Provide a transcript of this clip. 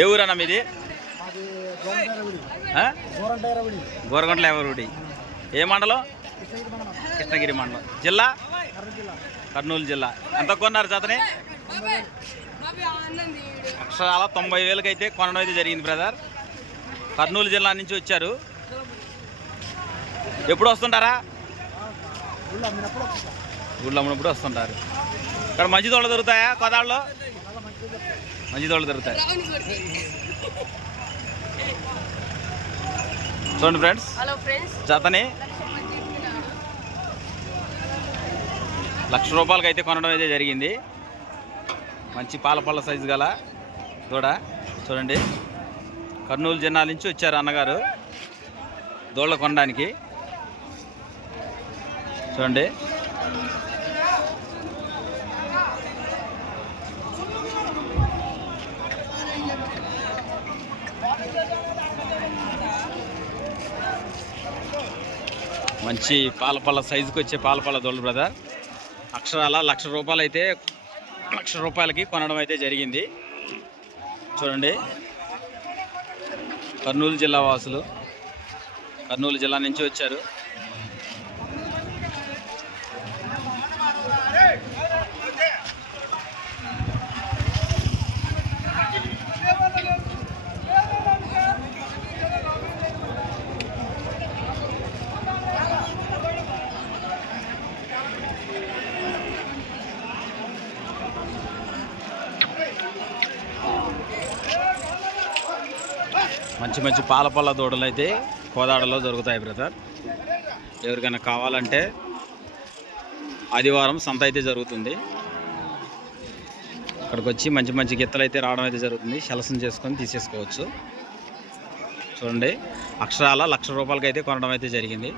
ఏ ఊరన్నా మీది? గోరగంట్ల ఎవరుడి. ఏ మండలం? కృష్ణగిరి మండలం. జిల్లా? కర్నూలు జిల్లా. ఎంత కొన్నారు జతని? అక్షరాల 90,000కి అయితే కొనడం అయితే జరిగింది బ్రదర్. కర్నూలు జిల్లా నుంచి వచ్చారు. ఎప్పుడు వస్తుంటారా? ఊళ్ళో అమ్మినప్పుడు వస్తుంటారు. ఇక్కడ మంచి తోళ్ళు దొరుకుతాయా? కోదాళ్ళలో మంచి తోళ్ళు దొరుకుతాయి. చూడండి ఫ్రెండ్స్, జతని 1,00,000 రూపాయలకి అయితే కొనడం అయితే జరిగింది. మంచి పాలపళ్ళ సైజు గల దూడ. చూడండి, కర్నూలు జిల్లా నుంచి వచ్చారు అన్నగారు దూడలు కొనడానికి. చూడండి, మంచి పాలపళ్ళ సైజుకి వచ్చే పాలపళ్ళ దూడలు బ్రదర్. అక్షరాల 1,00,000 రూపాయలు అయితే 1,00,000 రూపాయలకి కొనడం అయితే జరిగింది. చూడండి, కర్నూలు జిల్లా వాసులు, కర్నూలు జిల్లా నుంచి వచ్చారు. మంచి మంచి పాలపళ్ళ దూడలు అయితే కోదాడలో దొరుకుతాయి బ్రదర్. ఎవరికైనా కావాలంటే ఆదివారం సంత అయితే జరుగుతుంది. అక్కడికి వచ్చి మంచి మంచి గిత్తలు అయితే రావడం అయితే జరుగుతుంది. సెలక్షన్ చేసుకొని తీసేసుకోవచ్చు. చూడండి, అక్షరాల 1,00,000 రూపాయలకి అయితే కొనడం అయితే జరిగింది.